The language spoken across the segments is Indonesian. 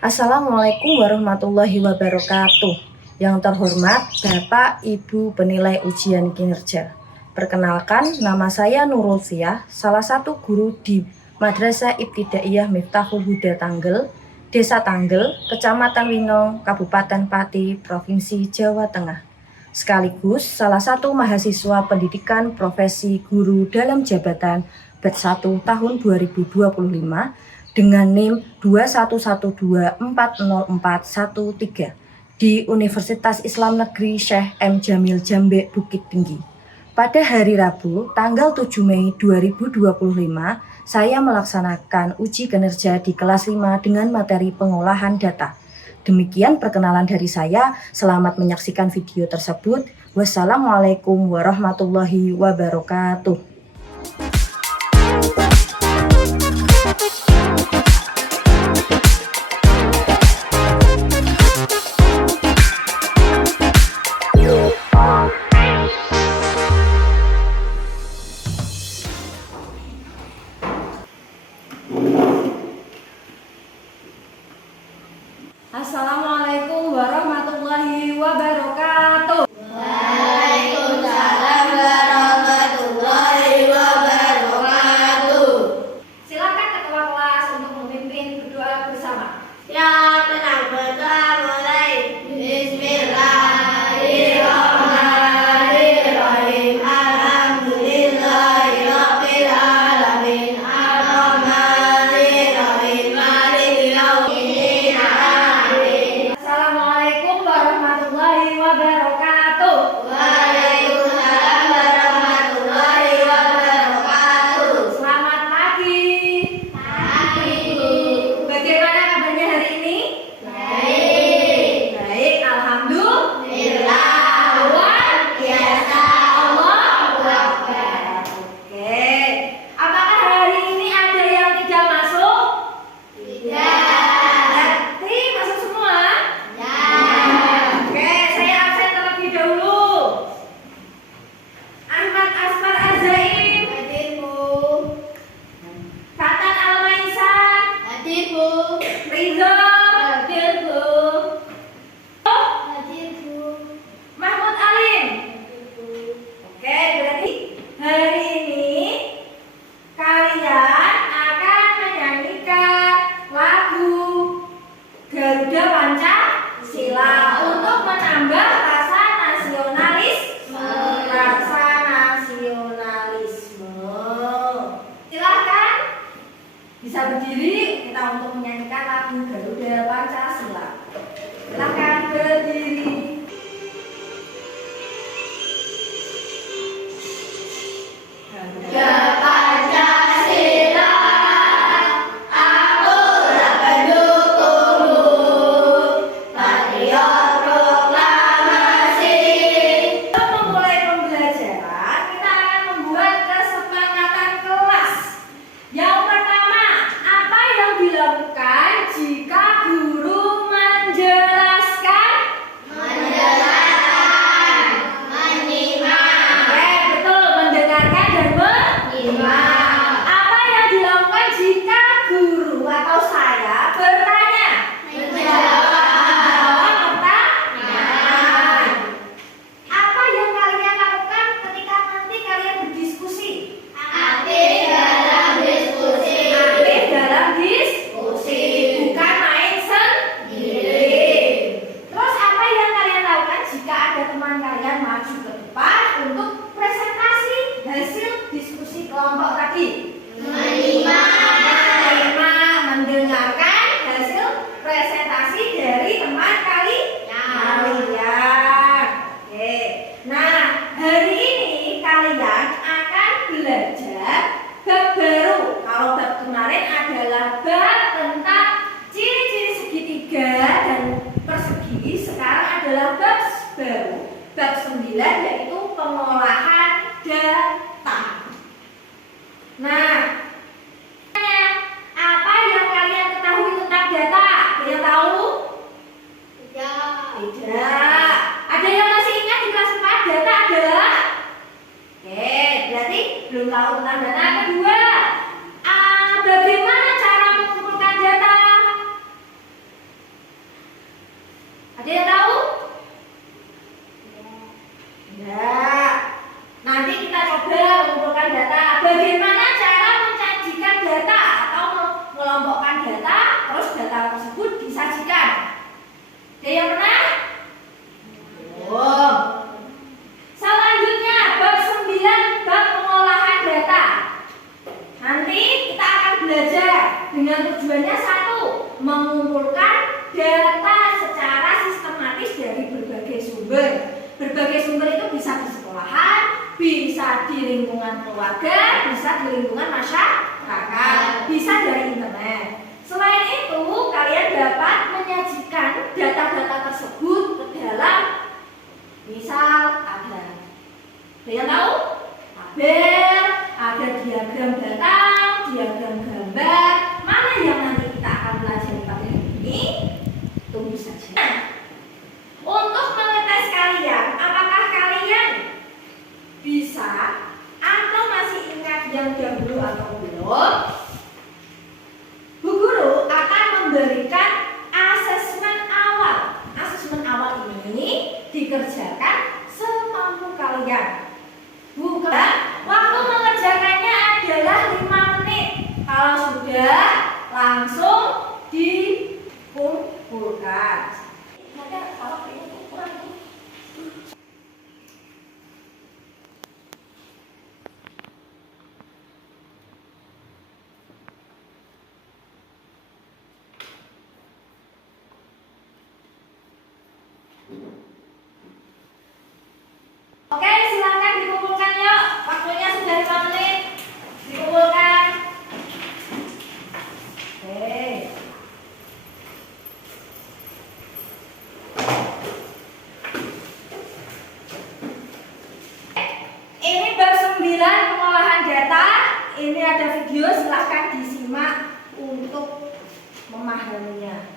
Assalamualaikum warahmatullahi wabarakatuh. Yang terhormat Bapak Ibu penilai ujian kinerja. Perkenalkan, nama saya Nurul Fiah, salah satu guru di Madrasah Ibtidaiyah Miftahul Huda Tanggel, Desa Tanggel, Kecamatan Winong, Kabupaten Pati, Provinsi Jawa Tengah. Sekaligus salah satu mahasiswa pendidikan profesi guru dalam jabatan batch 1 tahun 2025 dengan NIM 211240413 di Universitas Islam Negeri Syekh M. Jamil Jambe Bukit Tinggi. Pada hari Rabu, tanggal 7 Mei 2025, saya melaksanakan uji kinerja di kelas 5 dengan materi pengolahan data. Demikian perkenalan dari saya. Selamat menyaksikan video tersebut. Wassalamualaikum warahmatullahi wabarakatuh. Assalamualaikum warahmatullahi wabarakatuh. Waalaikumsalam warahmatullahi wabarakatuh. Silakan ketua kelas untuk memimpin berdoa bersama. Ya, tenang, berdoa mulai. Bismillahirrahmanirrahim. Alhamdulillahirabbil alamin. Arrahmanirrahim. Maliki yaumiddin. Assalamualaikum warahmatullahi wabarakatuh. Waalaikumsalam warahmatullahi wabarakatuh. Selamat pagi. Pagi, Bu. Bagaimana kabarnya hari ini? Baik. Baik, alhamdulillah. Luar biasa. Allahu Akbar. Oke. Apakah hari ini ada yang tidak masuk? Tidak. Berarti masuk semua? Ya. Oke, saya absen terlebih dahulu. Ahmad Asfar Azaim, Hadir, Bu. Fatan Almaisan, Hadir, Bu. Rizal, Hadir, Bu. Hadir, Bu. Mahmud Alim. Hadir, Bu. Oke, berarti hari ini kalian akan menyanyikan lagu Garuda Pancasila untuk menambah rasa nasionalisme. Silahkan bisa berdiri kita untuk menyanyikan lagu Garuda Pancasila. Silahkan berdiri. Ya Pancasila, akulah pendukungmu. Patriot proklamasi. Untuk memulai pembelajaran, kita akan membuat kesepakatan kelas. Yang pertama, apa yang dilakukan jika guru menjelaskan? Mendengarkan, menyimak, Oke, betul, mendengarkan dan menyimak, apa yang dilakukan jika guru atau saya bertanya? menjawab, Pertanyaan. Apa yang kalian lakukan ketika nanti kalian berdiskusi? aktif dalam diskusi, Aktif dalam diskusi, bukan main sendiri. Terus apa yang kalian lakukan jika ada teman kalian maju ke depan untuk presentasi hasil diskusi kelompok tadi? menyimak, Mendengarkan hasil presentasi dari teman kalian. Oke. Nah, hari ini kalian akan belajar bab baru. Kalau bab kemarin adalah bab tentang ciri-ciri segitiga dan persegi, sekarang adalah bab baru. Bab 9 yaitu pengolahan data. Nah, apa yang kalian ketahui tentang data? Kalian tahu? Tidak. Ada yang masih ingat di kelas 4 data adalah? Oke, berarti belum tahu tentang data. Kedua, bagaimana cara mengumpulkan data? Ada yang tahu? Enggak. Nanti kita coba mengumpulkan data. Bagaimana cara menyajikan data atau mengelompokkan data, terus data tersebut disajikan? Ada yang pernah? Belum. Selanjutnya bab 9, bab pengolahan data. Nanti kita akan belajar dengan tujuannya satu, mengumpulkan data secara sistematis dari berbagai sumber. Berbagai sumber itu bisa di sekolahan, bisa di lingkungan keluarga, bisa di lingkungan masyarakat, bisa dari internet. Selain itu, kalian dapat menyajikan data-data tersebut ke dalam, misal ada yang tahu? Tabel, ada diagram data, diagram gambar. Mana yang nanti kita akan pelajari pada hari ini? Tunggu saja. Untuk mengetes kalian, apakah kalian bisa atau masih ingat yang dahulu atau belum? Bu Guru akan memberikan asesmen awal. Asesmen awal ini dikerjakan semampu kalian. Bukan, waktu mengerjakannya adalah 5 menit. Kalau sudah, langsung dikumpulkan. Oke, silakan dikumpulkan yuk. Waktunya sudah 5 menit. Dikumpulkan. Oke. Ini bab 9 pengolahan data. Ini ada video, silahkan disimak untuk memahaminya.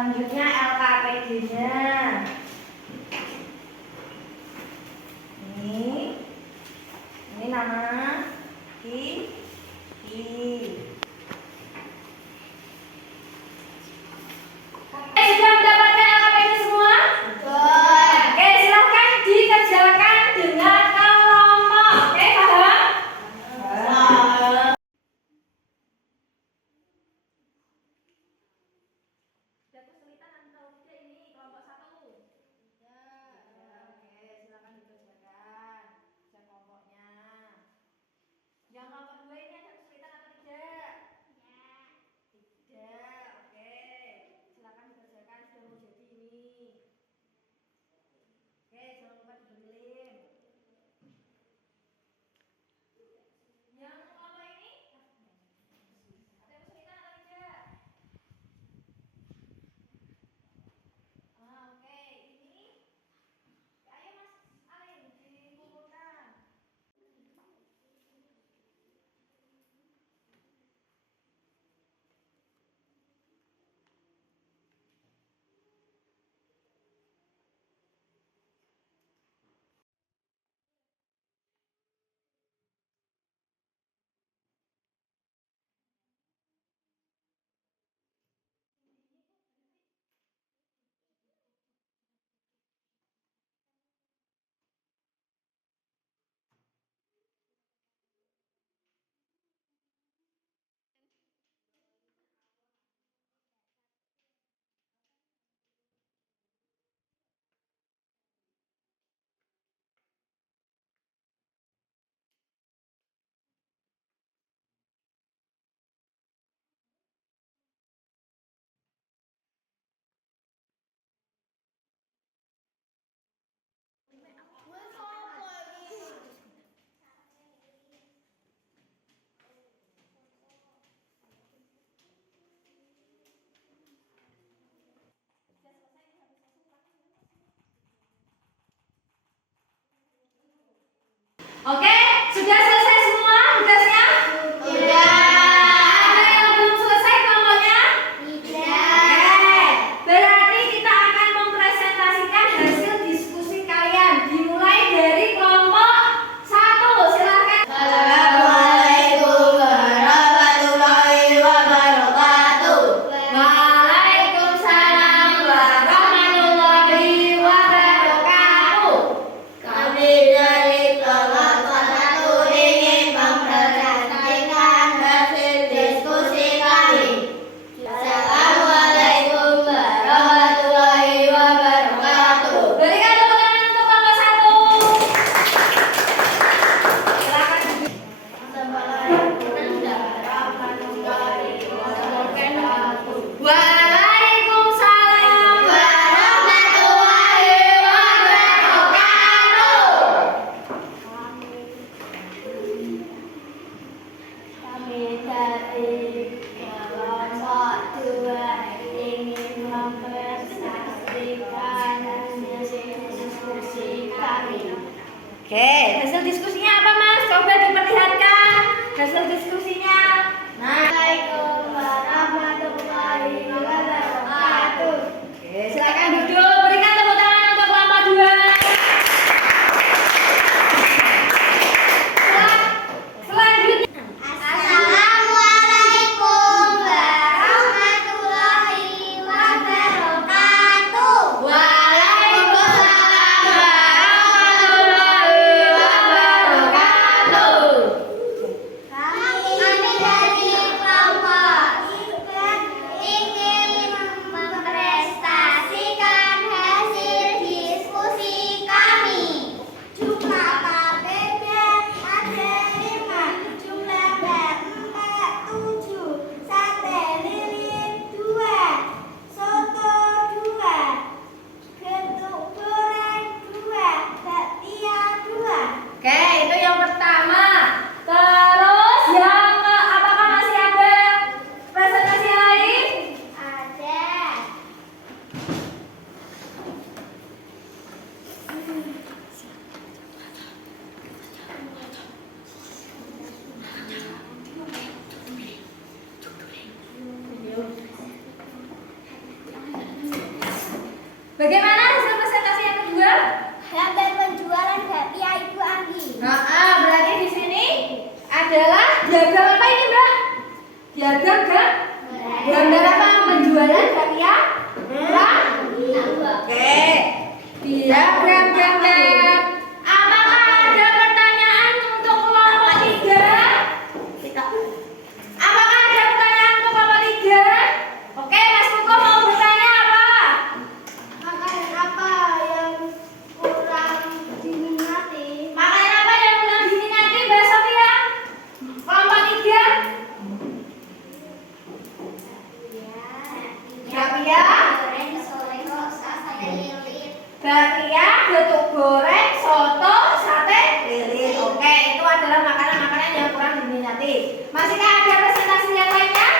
Selanjutnya LKPD-nya. Ini nama I. Sudah mendapatkan LKPD semua? Oke, silahkan dikerjakan dengan kelompok. Oke, paham? Sudah kesulitan atau tidak ini kelompok 1? Oke, silakan dikerjakan. Cek kelompoknya. Yang kelompok 2 ini ada kesulitan atau tidak? Tidak. Oke. Silakan dikerjakan, sudah mau jadi ini. Oke, jangan lupa diberi lem. Yang kelompok ini ada kesulitan atau tidak? Oke, ini ayo Mas Alin dikumpulkan. Oke, sudah selesai semua tugasnya? Sudah. Ada yang belum selesai kelompoknya? Oke, berarti kita akan mempresentasikan hasil diskusi kalian. Dimulai dari kelompok 1. Silakan. Assalamualaikum warahmatullahi wabarakatuh. Waalaikumsalam warahmatullahi wabarakatuh. Kami dari kelompok 1 ingin mempresentasikan hasil diskusi kami. Assalamualaikum warahmatullahi wabarakatuh. Berikan tepuk tangan untuk kelompok 1. Silakan. Waalaikumsalam Warahmatullahi wabarakatuh. Kami dari kelompok 2 ingin mempresentasikan hasil diskusi kami. Oke, hasil diskusinya apa Mas? Coba diperlihatkan hasil diskusinya. Assalamualaikum warahmatullahi wabarakatuh. Oke, silakan duduk. Berikan tepuk tangan untuk kelompok 2. Selanjutnya. Assalamualaikum warahmatullahi wabarakatuh. Waalaikumsalam warahmatullahi wabarakatuh. Kami Bagaimana hasil presentasi yang kedua? Gambar penjualan bakpia Ibu Anggi. Berarti di sini adalah diagram apa ini, Mbak? Diagram gambar apa? Penjualan bakpia? Oke. Diagram gambar. Apakah ada pertanyaan untuk kelompok 3? Apakah ada pertanyaan untuk kelompok 3? Oke, Mas Kuko mau bertanya apa? Makanan apa yang kurang diminati? Makanan apa yang kurang diminati, Mbak Sofia? Kelompok 3? Bakpia, Goreng, soto, sate lilit. bakpia, getuk goreng, soto, sate lilit. Oke, itu adalah makanan-makanan yang kurang diminati. Masihkah ada presentasi yang lainnya?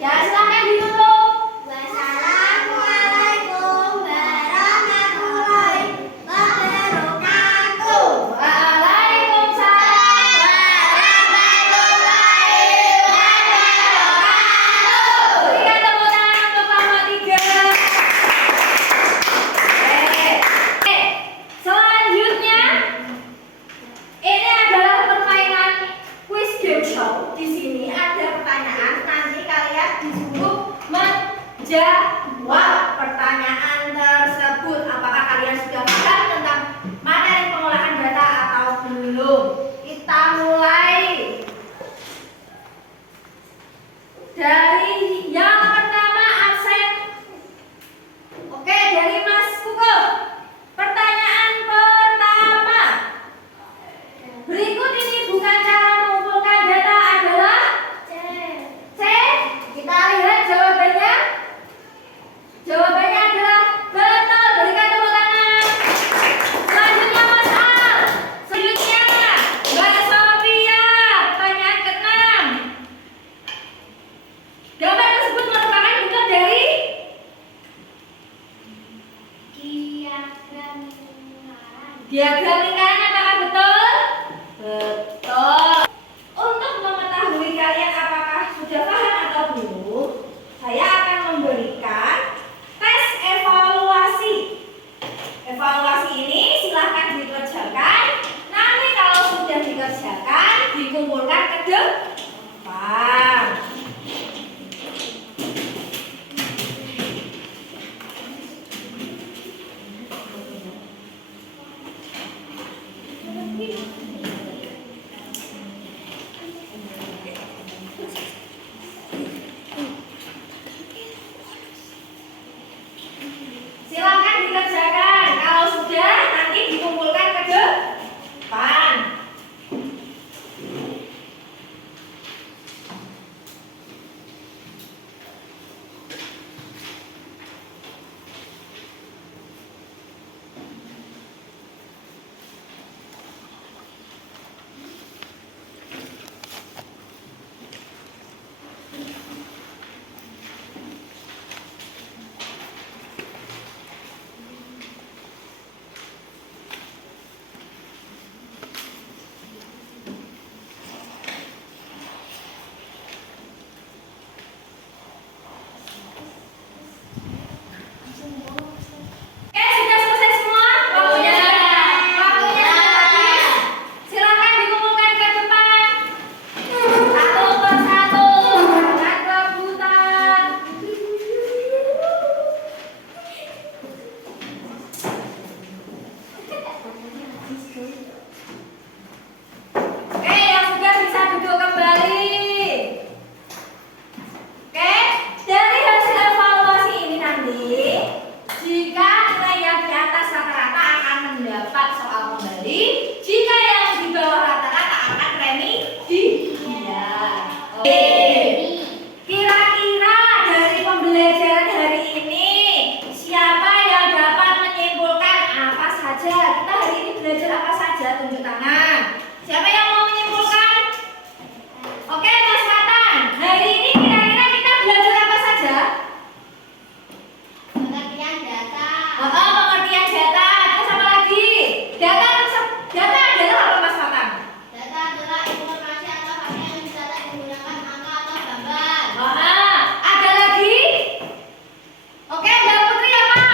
Ya, silakan ditutup. Wassalamualaikum warahmatullahi wabarakatuh. Waalaikumsalam warahmatullahi wabarakatuh. Berikan tepuk tangan untuk kelompok 3. Oke. Selanjutnya ini adalah permainan quiz game show. Di sini ada pertanyaan, nanti kalian disuruh menjawab pertanyaan tersebut. Apakah kalian sudah paham tentang materi pengolahan data atau belum? Kita mulai dari yang pertama, absen. Oke, dari Mas Kuko. Pertanyaan pertama. Berikut ini bukan cara mengumpulkan data adalah C. Kita lihat jawabannya. Jawabannya adalah betul. Berikan tepuk tangan. Selanjutnya Mas Al. Selanjutnya Mbak Sofia. Pertanyaan ke-6. Gambar tersebut merupakan bentuk dari diagram lingkaran. Apakah betul? Betul. Untuk mengetahui kalian apakah sudah paham atau belum, saya akan memberikan tes evaluasi. Evaluasi ini silahkan dikerjakan. Nanti kalau sudah dikerjakan, dikumpulkan ke depan. Silakan dikerjakan. Kalau sudah, nanti dikumpulkan ke depan. Sudah selesai semua? Waktunya sudah habis. Silakan dikumpulkan ke depan. Satu persatu. Jangan rebutan. Oke, yang sudah bisa duduk kembali. Oke, dari hasil evaluasi ini nanti, jika nilai yang di atas rata-rata akan mendapat soal kembali, jika yang di bawah rata-rata akan remedial. Oke. Kira-kira dari pembelajaran hari ini, siapa yang dapat menyimpulkan apa saja? Kita hari ini belajar apa saja? Tunjuk tangan. Siapa yang mau menyimpulkan? Oke, Mas Fatan. Hari ini kira-kira kita belajar apa saja? Pengertian data. Pengertian data. Terus apa lagi? Data adalah apa, Mas Fatan? Data adalah informasi atau fakta yang dicatat menggunakan angka atau gambar. Ada lagi? Oke, Mbak Putri apa?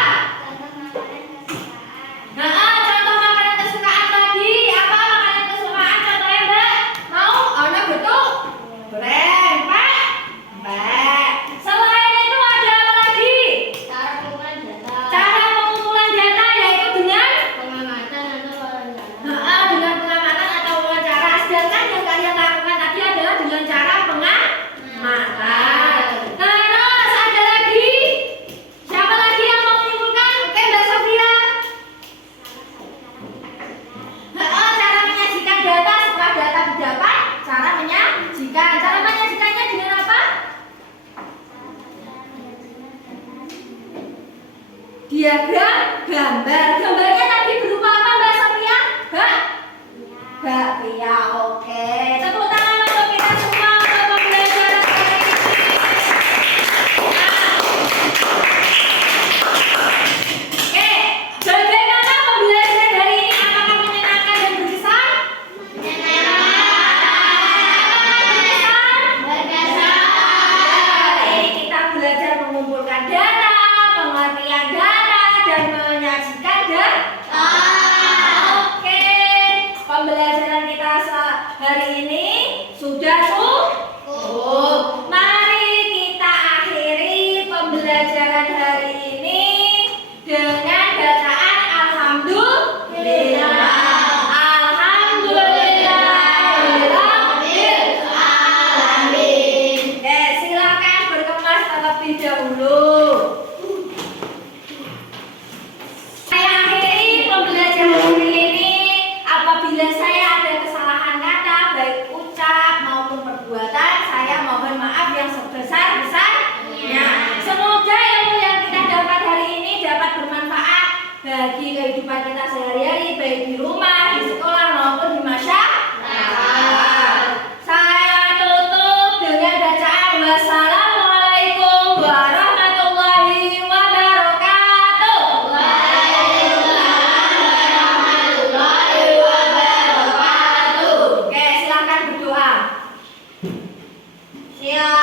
diagram gambar. Gambarnya tadi berupa apa Mbak Sophia? Bakpia. Oke. Tepuk tangan untuk kita semua untuk pembelajaran hari ini. Oke, bagaimana pembelajaran hari ini? Apakah menyenangkan dan berkesan? Kita belajar mengumpulkan data, pengertian data, dan menyajikan data. Oke, pembelajaran kita hari ini sudah cukup. Mari kita akhiri pembelajaran hari ini dengan bacaan Alhamdulillah. Oke, silakan berkemas terlebih dahulu. Saya akhiri pembelajaran hari ini. Apabila saya ada kesalahan kata, baik ucap maupun perbuatan, saya mohon maaf yang sebesar-besarnya. Semoga ilmu yang kita dapat hari ini dapat bermanfaat bagi kehidupan kita sehari-hari, baik di rumah, di sekolah maupun di masyarakat. Saya tutup dengan bacaan wassalamualaikum warahmatullahi wabarakatuh. Oke, silakan berdoa. Siap.